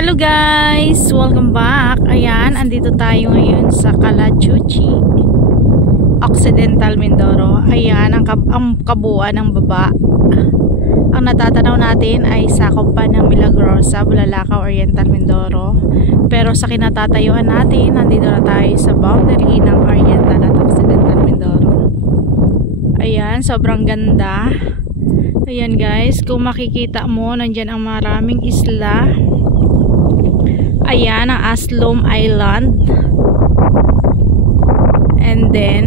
Hello guys! Welcome back! Ayan, andito tayo ngayon sa Calachuchi, Occidental Mindoro. Ayan, ang kabuuan ng baba. Ang natatanaw natin ay sakop pa ng Milagrosa, Bulalakaw, Oriental Mindoro. Pero sa kinatatayuan natin, nandito na tayo sa boundary ng Oriental at Occidental Mindoro. Ayan, sobrang ganda. Ayan guys, kung makikita mo, nandyan ang maraming isla. Ayan, ang Aslom Island. And then,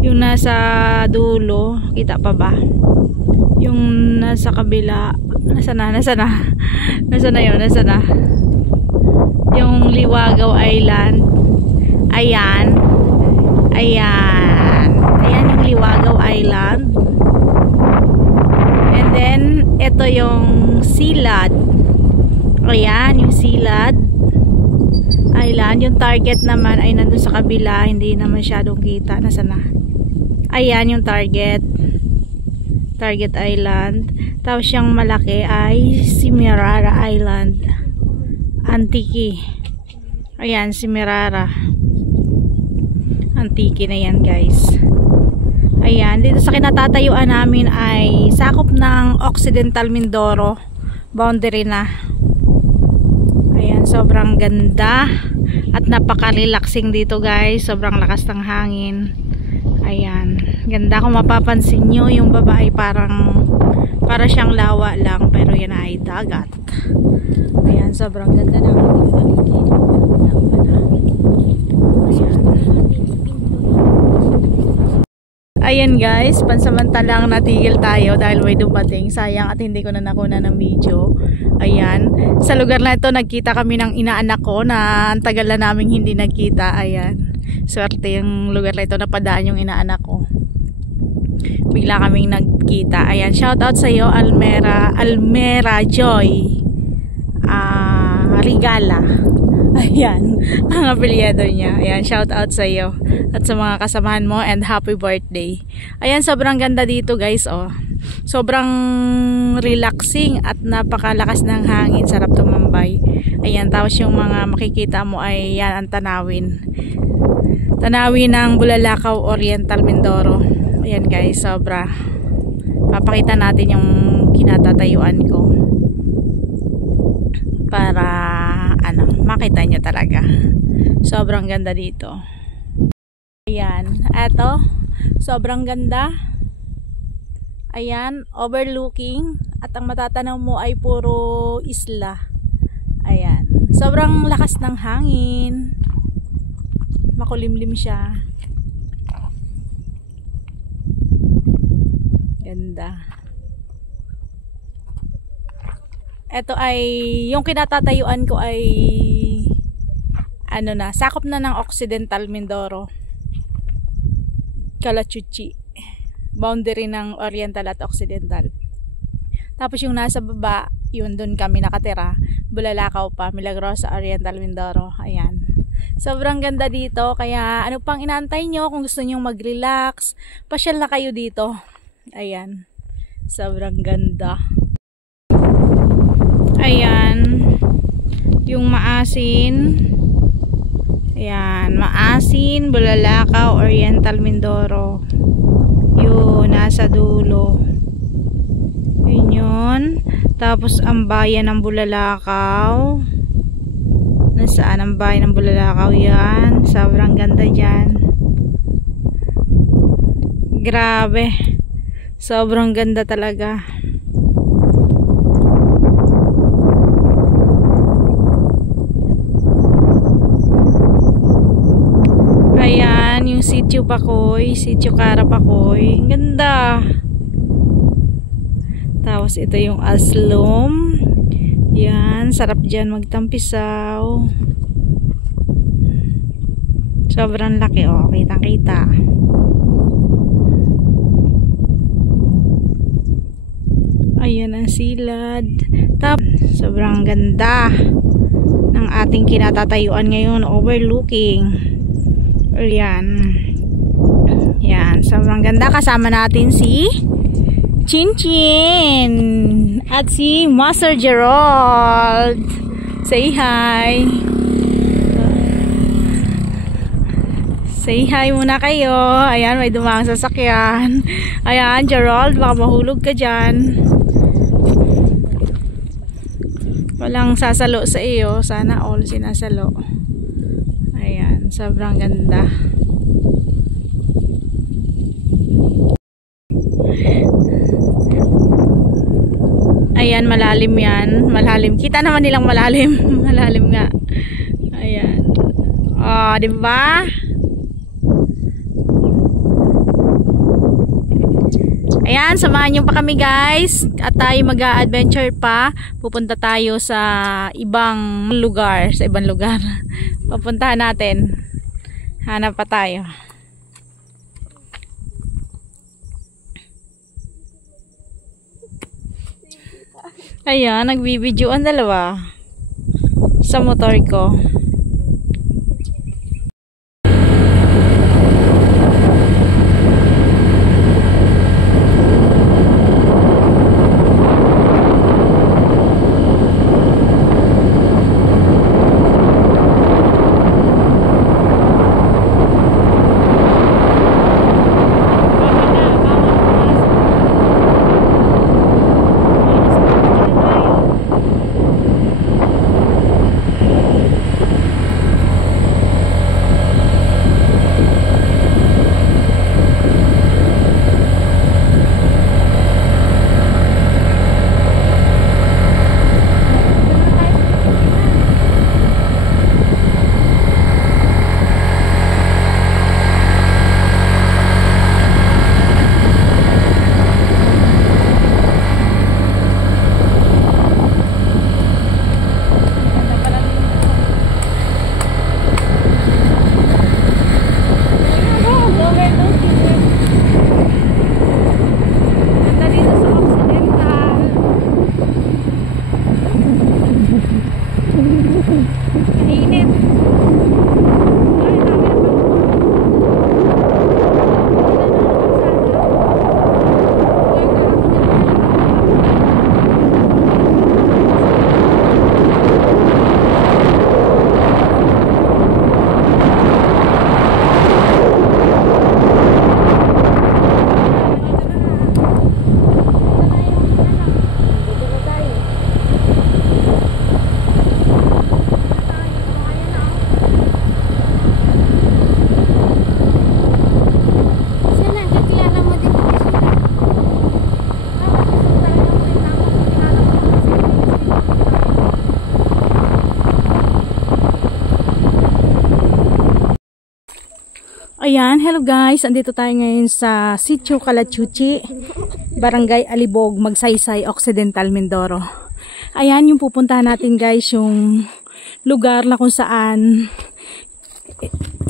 yung nasa dulo, kita pa ba? Yung nasa kabila, nasa na yun. Yung Liwagaw Island. Ayan yung Liwagaw Island. And then, ito yung Silad. Ayan, yung Silad Island. Yung target naman ay nandun sa kabila, hindi na masyadong kita. Nasaan na? Ayan yung target Island. Tapos yung malaki ay Semirara Island, Antique. Ayan, Semirara Antique na yan guys. Ayan, dito sa kinatatayuan namin ay sakop ng Occidental Mindoro boundary na. Ayan, sobrang ganda at napaka-relaxing dito guys. Sobrang lakas ng hangin. Ayan, ganda. Kung mapapansin nyo, yung baba ay para siyang lawa lang, pero yan ay dagat. Ayan, sobrang ganda ng ating paligid. Ayan guys, pansamantalang natigil tayo dahil may dumating. Sayang at hindi ko na nakuna ng video. Ayan, sa lugar na ito nagkita kami ng inaanak ko na ang tagal na namin hindi nagkita. Ayan, swerte yung lugar na ito, napadaan yung inaanak ko. Bigla kaming nagkita. Ayan, shout out sa iyo Almera Joy Regala. Ayan, ang apelyido niya. Ayan, shout out sa iyo at sa mga kasamahan mo, and happy birthday. Ayan, sobrang ganda dito guys, oh. Sobrang relaxing at napakalakas ng hangin, sarap tumambay. Ayan, tapos yung mga makikita mo ay yan ang tanawin ng Bulalakaw, Oriental Mindoro. Ayan guys, sobra. Papakita natin yung kinatatayuan ko para makita nyo talaga. Sobrang ganda dito. Ayan, eto, sobrang ganda. Ayan, overlooking, at ang matatanaw mo ay puro isla. Ayan, sobrang lakas ng hangin, makulimlim siya. Ganda. Ito ay yung kinatatayuan ko ay sakop na ng Occidental Mindoro, Calachuchi, boundary ng Oriental at Occidental. Tapos yung nasa baba, yun doon kami nakatira, Bulalakaw pa, Milagrosa, Oriental Mindoro. Ayan, sobrang ganda dito. Kaya ano pang inaantay nyo? Kung gusto nyo mag-relax, pasyal na kayo dito. Ayan, sobrang ganda. Ayan, yung Maasin. Ayan, Maasin, Bulalakaw, Oriental Mindoro. Yun, nasa dulo. Yun. Tapos ang bayan ng Bulalakaw. Nasaan ang bayan ng Bulalakaw? Yan, sobrang ganda dyan. Grabe, sobrang ganda talaga. Ayan, yung Sitio Pacoy, Sitio Carapacoy. Ang ganda. Tapos ito yung Aslom. Yan, sarap dyan magtampisaw. Sobrang laki, oh. Kitang-kita. Ayan ang Silad. Tapos, sobrang ganda ng ating kinatatayuan ngayon, overlooking. Ayan. Yan, sobrang ganda. Kasama natin si Chinchin at si Master Gerald. Say hi. Say hi muna kayo. Ayan, may dumang sasakyan. Ayan, Gerald, baka mahulog ka dyan. Walang sasalo sa iyo. Sana all sinasalo. Ayan, sobrang ganda. Ayan, malalim yan. Malalim. Kita naman nilang malalim. Malalim nga. Ayan. Oh, di ba? Ayan, samahan niyo pa kami guys. At tayo mag-a-adventure pa. Pupunta tayo sa ibang lugar. Sa ibang lugar. Papuntahan natin. Hanap pa tayo. Ayan, nagbibidyo ang dalawa sa motor ko. Ayan, hello guys. Andito tayo ngayon sa Sitio Calachuchi, Barangay Alibog, Magsaysay, Occidental, Mindoro. Ayan yung pupuntahan natin guys, yung lugar na kung saan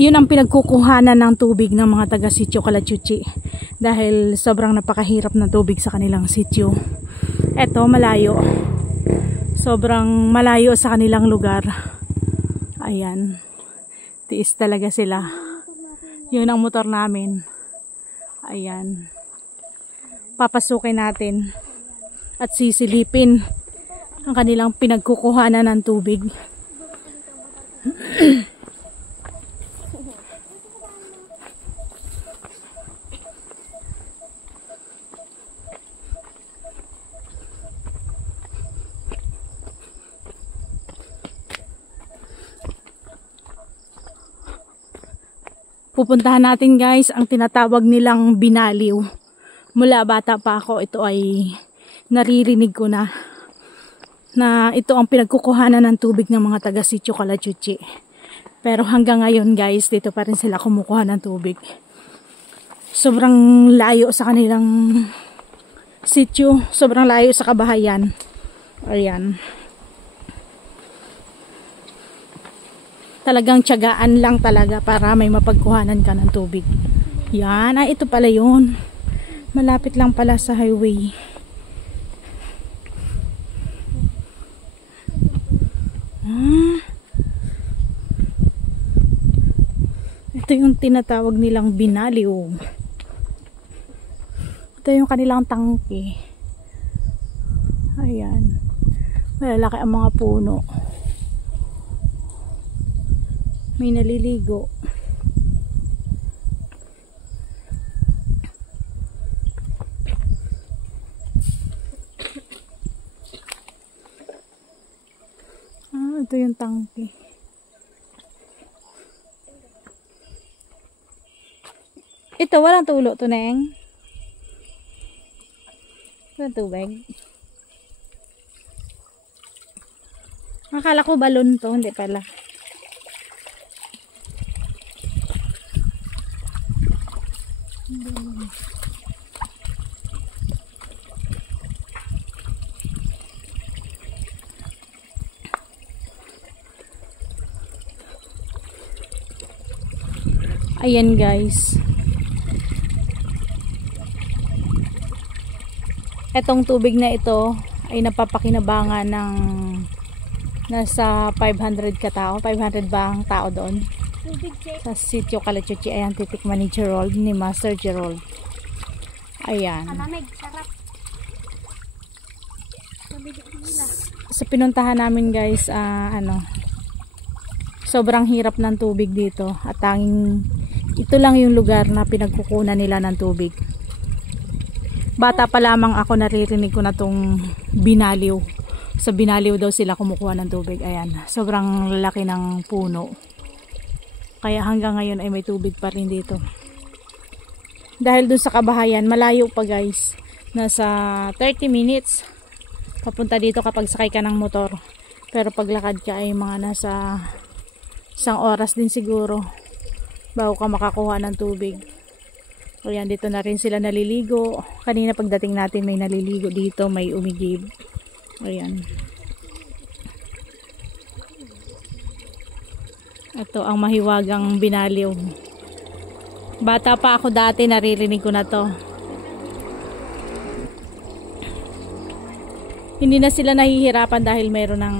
yun ang pinagkukuhanan ng tubig ng mga taga Sitio Calachuchi. Dahil sobrang napakahirap na tubig sa kanilang sitio. Eto, malayo. Sobrang malayo sa kanilang lugar. Ayan. Tiis talaga sila. Yun ang motor namin. Ayan. Papasukin natin at sisilipin ang kanilang pinagkukuhanan ng tubig. Pupuntahan natin guys ang tinatawag nilang binaliw. Mula bata pa ako, ito ay naririnig ko na ito ang pinagkukuhanan ng tubig ng mga taga Sitio Calachuchi. Pero hanggang ngayon guys, dito pa rin sila kumukuha ng tubig. Sobrang layo sa kanilang sitio, sobrang layo sa kabahayan. Ayan. Talagang tiyagaan lang talaga para may mapagkuhanan ka ng tubig. Yan, ito pala yun. Malapit lang pala sa highway. Ito yung tinatawag nilang binaliw. Ito yung kanilang tangke. Ayan. Malalaki ang mga puno. May naliligo. Ito yung tangke. Ito, walang tulo to, Neng. Walang tubig. Akala ko balon to, hindi pala. Ayan guys. Etong tubig na ito ay napapakinabangan ng nasa 500 katao. 500 ba ang tao doon? Sa sitio Calachuchi. Ayan, titikman ni Gerald, ni Master Gerald. Ayan. Sarap. Sa pinuntahan namin guys, sobrang hirap ng tubig dito. At tanging ito lang yung lugar na pinagkukunan nila ng tubig. Bata pa lamang ako, naririnig ko na tong Binaliw. Sa Binaliw daw sila kumukuha ng tubig. Ayan, sobrang laki ng puno. Kaya hanggang ngayon ay may tubig pa rin dito. Dahil dun sa kabahayan, malayo pa guys. Nasa 30 minutes papunta dito kapag sakay ka ng motor. Pero paglakad ka ay mga nasa 1 oras din siguro bago ka makakuha ng tubig. Ayan, dito na rin sila naliligo. Kanina pagdating natin may naliligo dito, may umigib. Ayan. Ito ang mahiwagang Binaliw. Bata pa ako dati, naririnig ko na to. Hindi na sila nahihirapan dahil mayroon ng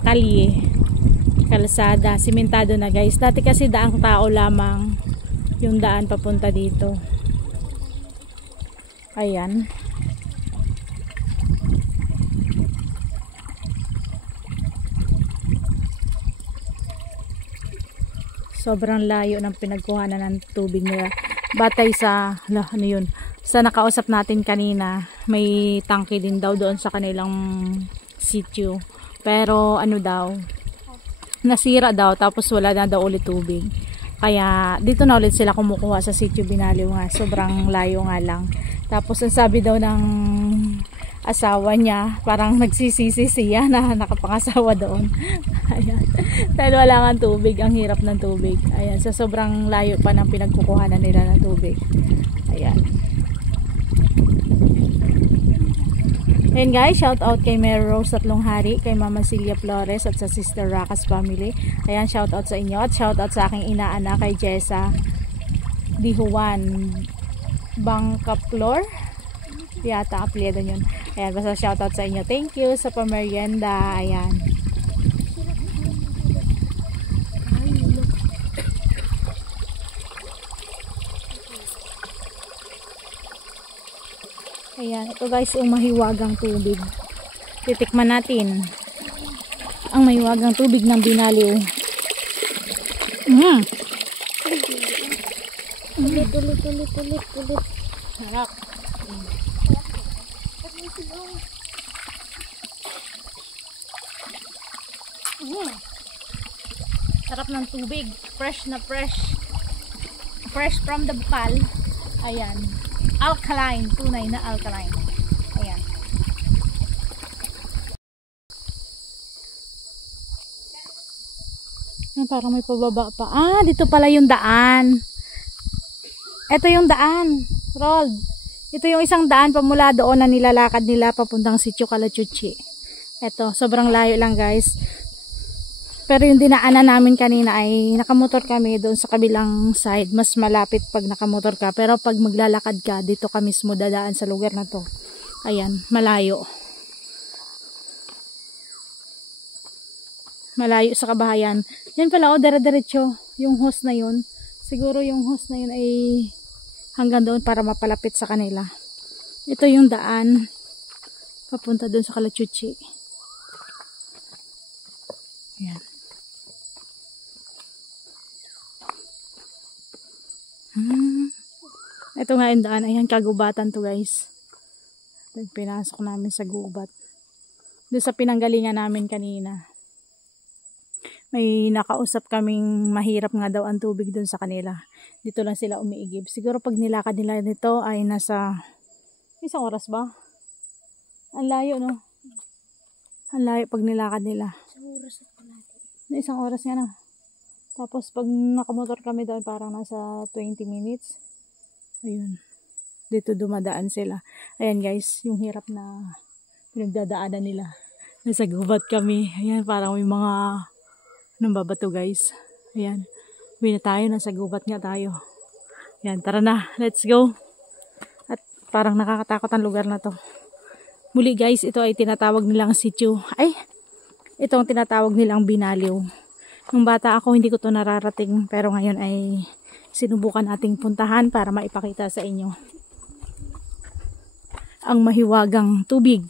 kalye, kalsada, simentado na guys. Dati kasi daang tao lamang yung daan papunta dito. Ayan. Sobrang layo ng pinagkuhanan ng tubig nila. Batay sa ano yun, sa nakausap natin kanina, may tangke din daw doon sa kanilang sitio. Pero ano daw, nasira daw, tapos wala na daw ulit tubig. Kaya dito na ulit sila kumukuha sa sitio Binaliw nga. Sobrang layo nga lang. Tapos ang sabi daw ng asawa niya, parang nagsisisi siya na nakapangasawa doon. Ayan. Dahil wala nga tubig, ang hirap ng tubig. Ayan, sa sobrang layo pa ng pinagkukuhanan nila ng tubig. Ayan. Ayan guys, shout out kay Mary Rose Tatlonghari, kay Mama Celia Flores at sa Sister Racas family. Ayan, shout out sa inyo at shout out sa aking inaanak kay Jessa Di Juan Bangkaplor. Yata apelyido yun. Ayan, basta shout out sa inyo. Thank you sa pamerienda. Ayan. Ayan, ito guys yung mahiwagang tubig. Titikman natin ang mahiwagang tubig ng Binaliw. Ulit. Sarap. Sarap ng tubig. Fresh na fresh. Fresh from the bukal. Ayan. Alkaline. Tunay na alkaline. Ayan. Parang may pababa pa. Ah, dito pala yung daan. Ito yung daan. Rold. Ito yung isang daan pamula doon na nilalakad nila papuntang sitio Calachuchi. Ito, sobrang layo lang guys. Pero yung dinaanan namin kanina ay nakamotor kami doon sa kabilang side. Mas malapit pag nakamotor ka. Pero pag maglalakad ka, dito ka mismo dadaan sa lugar na to. Ayan, malayo. Malayo sa kabahayan. Yan pala, dire-diretso yung hose na yun. Siguro yung hose na yun ay hanggang doon para mapalapit sa kanila. Ito yung daan papunta dun sa Calachuchi. Ayan. Ito nga yung daan. Ayan, kagubatan to guys. Pinasok namin sa gubat. Doon sa pinanggalingan namin kanina. May nakausap kaming mahirap nga daw ang tubig doon sa kanila. Dito lang sila umiigib. Siguro pag nilakad nila nito ay nasa isang oras ba? Ang layo, no? Ang layo pag nilakad nila. Isang oras nga na. Tapos pag nakamotor kami doon parang nasa 20 minutes. Ayun. Dito dumadaan sila. Ayan guys, yung hirap na pinagdadaanan nila. Nasa gubat kami. Ayan, parang may mga nambabato guys. Ayan. Uwi na tayo. Nasa gubat nga tayo. Ayan, tara na. Let's go. At parang nakakatakot ang lugar na to. Muli guys, ito ay tinatawag nilang sitio. Ay, itong tinatawag nilang Binaliw. Nung bata ako, hindi ko to nararating. Pero ngayon ay sinubukan nating puntahan para maipakita sa inyo ang mahiwagang tubig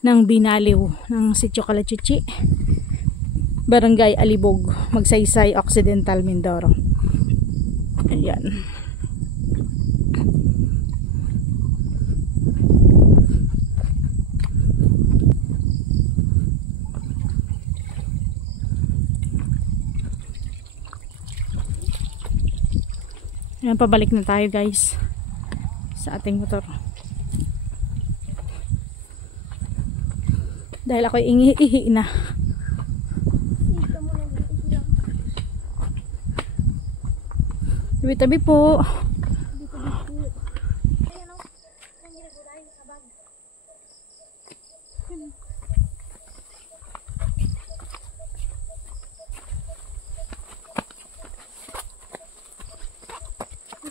ng Binaliw ng Sitio Calachuchi, Barangay Alibog, Magsaysay, Occidental, Mindoro. Ayan. Ayan, pabalik na tayo guys sa ating motor. Dahil ako'y ihi na. Tabi-tabi po.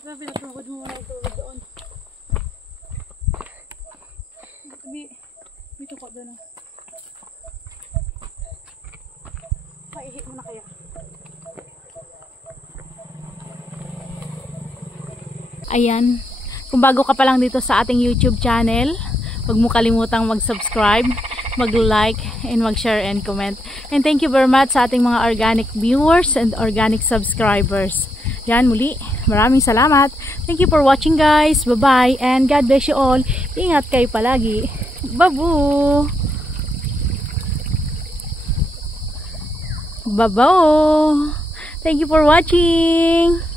Grabe, natungkod mo muna ito doon. Bito ko doon. Paihi mo na kaya. Ayan. Kung bago ka pa lang dito sa ating YouTube channel, huwag mo kalimutang mag-subscribe, mag-like, and mag-share and comment. And thank you very much sa ating mga organic viewers and organic subscribers. Yan, muli. Maraming salamat. Thank you for watching guys. Bye-bye. And God bless you all. Ingat kayo palagi. Babu! Bye-bye! Thank you for watching.